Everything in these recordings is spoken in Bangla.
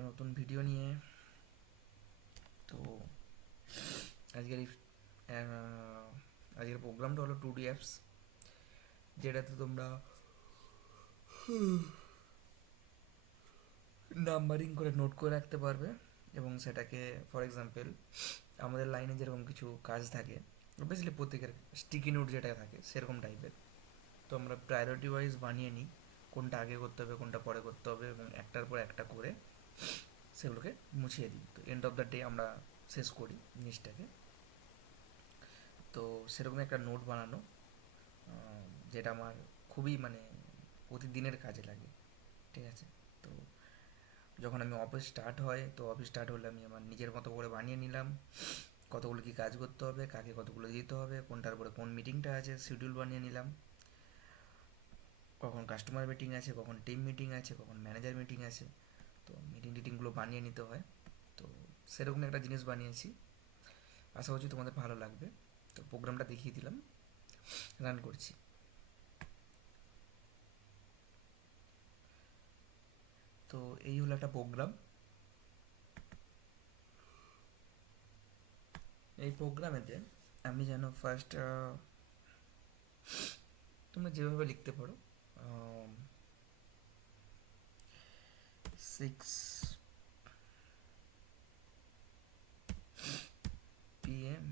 একটা নতুন ভিডিও নিয়ে। তো আজকের আজকের প্রোগ্রামটা হলো 2D অ্যাপস, যেটাতে তোমরা নাম্বারিং করে নোট করে রাখতে পারবে এবং সেটাকে ফর এক্সাম্পল আমাদের লাইনে যেরকম কিছু কাজ থাকে, বেসিক্যালি প্রত্যেকের স্টিকি নোট যেটা থাকে সেরকম টাইপের। তো আমরা প্রায়োরিটি ওয়াইজ বানিয়ে নিই কোনটা আগে করতে হবে কোনটা পরে করতে হবে, এবং একটার পর একটা করে সেগুলোকে মুছিয়ে দিই। তো এন্ড অফ দ্য ডে আমরা শেষ করি জিনিসটাকে। তো সেরকম একটা নোট বানানো, যেটা আমার খুবই প্রতিদিনের কাজে লাগে। ঠিক আছে। তো যখন আমি অফিস স্টার্ট হয়, তো অফিস স্টার্ট হলে আমি আমার নিজের মতো করে বানিয়ে নিলাম কতগুলো কী কাজ করতে হবে, কাকে কতগুলো দিতে হবে, কোনটার পরে কোন মিটিংটা আছে, শিডিউল বানিয়ে নিলাম। কখন কাস্টমার মিটিং আছে, কখন টিম মিটিং আছে, কখন ম্যানেজার মিটিং আছে। তো টিটিংগুলো বানিয়ে নিতে হয়। তো সেরকম একটা জিনিস বানিয়েছি, আশা করছি তোমাদের ভালো লাগবে। তো প্রোগ্রামটা দেখিয়ে দিলাম, রান করছি। তো এই হলো একটা প্রোগ্রাম। এই প্রোগ্রামেতে আমি যেন ফার্স্ট তোমরা যেভাবে লিখতে পারো 6 PM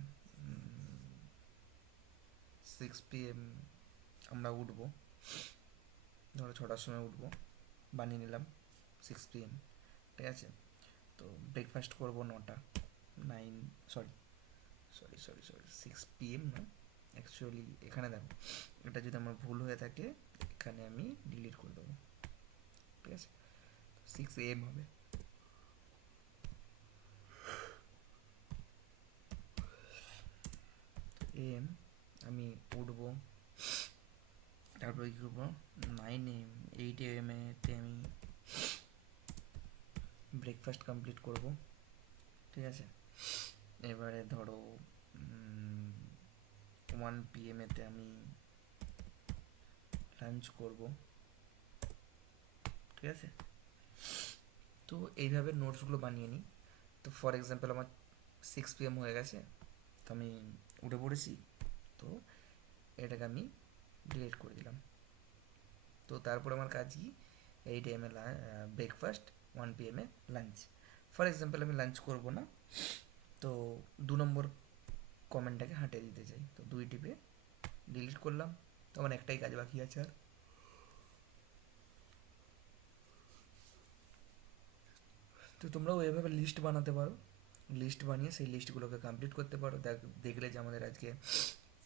6 PM আমরা উঠবো, ধরো 6টার সময় উঠবো, বানিয়ে নিলাম 6 PM। ঠিক আছে। তো ব্রেকফাস্ট করবো 9টা, 6 PM না, অ্যাকচুয়ালি এখানে দেখো, এটা যদি আমার ভুল হয়ে থাকে এখানে আমি ডিলিট করে দেবো। ঠিক আছে। 6 AM হবে। আমি উঠবো, তারপরে কী করবো, 8 AM এতে আমি ব্রেকফাস্ট কমপ্লিট করব। ঠিক আছে। এবারে ধরো 1 PM এতে আমি লাঞ্চ করব। ঠিক আছে। তো এইভাবে নোটসগুলো বানিয়ে নিই। তো ফর এক্সাম্পল আমার 6 PM হয়ে গেছে, তো আমি উঠে পড়েছি, তো এটাকে আমি ডিলিট করে দিলাম। তো তারপর আমার কাজ কি, 8 AM breakfast, 1 PM lunch. For example আমি লাঞ্চ করব না, তো 2 নম্বর কমেন্টটাকে হাঁটিয়ে দিতে চাই, তো 2 টিপে ডিলিট করলাম। তো আমার একটাই কাজ বাকি আছে আর। তো তোমরাও এভাবে লিস্ট বানাতে পারো, লিস্ট বানিয়ে সেই লিস্টগুলোকে কমপ্লিট করতে পারো। দেখলে যে আমাদের আজকে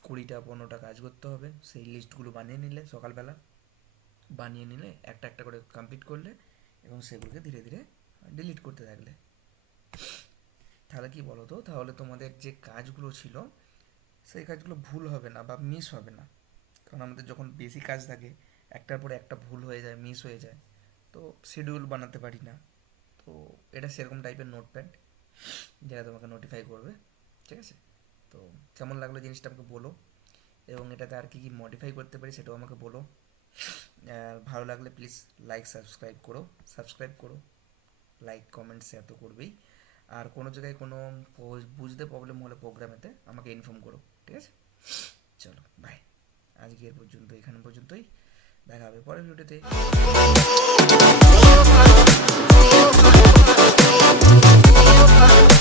20টা 15টা কাজ করতে হবে, সেই লিস্টগুলো বানিয়ে নিলে সকালবেলা, বানিয়ে নিলে একটা একটা করে কমপ্লিট করলে এবং সেগুলোকে ধীরে ধীরে ডিলিট করতে থাকলে, তাহলে কি বলো তো, তাহলে তোমাদের যে কাজগুলো ছিল সেই কাজগুলো ভুল হবে না বা মিস হবে না। কারণ আমাদের যখন বেশি কাজ থাকে, একটার পরে একটা ভুল হয়ে যায়, মিস হয়ে যায়, তো শিডিউল বানাতে পারি না। তো এটা সেরকম টাইপের নোটপ্যাড, যেটা তোমাকে নোটিফাই করবে। ঠিক আছে। তো কেমন লাগলো জিনিসটা আমাকে বলো, এবং এটাতে আর কি কি মডিফাই করতে পারি সেটাও আমাকে বলো। ভালো লাগলে প্লিজ সাবস্ক্রাইব করো, লাইক কমেন্ট শেয়ার তো করবেই। আর কোনো জায়গায় কোনো বুঝতে প্রবলেম হলে প্রোগ্রামেতে আমাকে ইনফর্ম করো। ঠিক আছে। চলো বাই, আজকে এখান পর্যন্তই, দেখা হবে পরের ভিডিওতে।